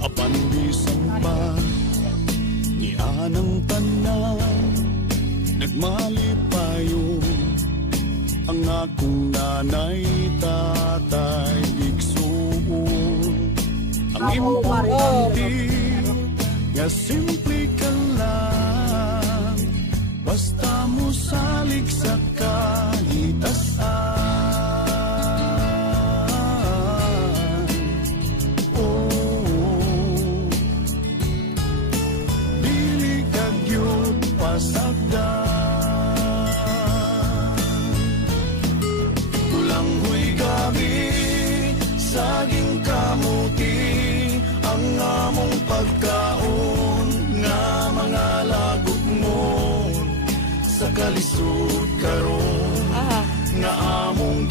apan bisan pa ni anang tanan nagmalipayon ang akong nanay tatay igsuon. Ang importante nga simple ka lang basta mo salig sa kahitasan. Tulanghoy kami, saging kamuti, ang among pagkaon nga mga lagok mo sa kalisod karon nga among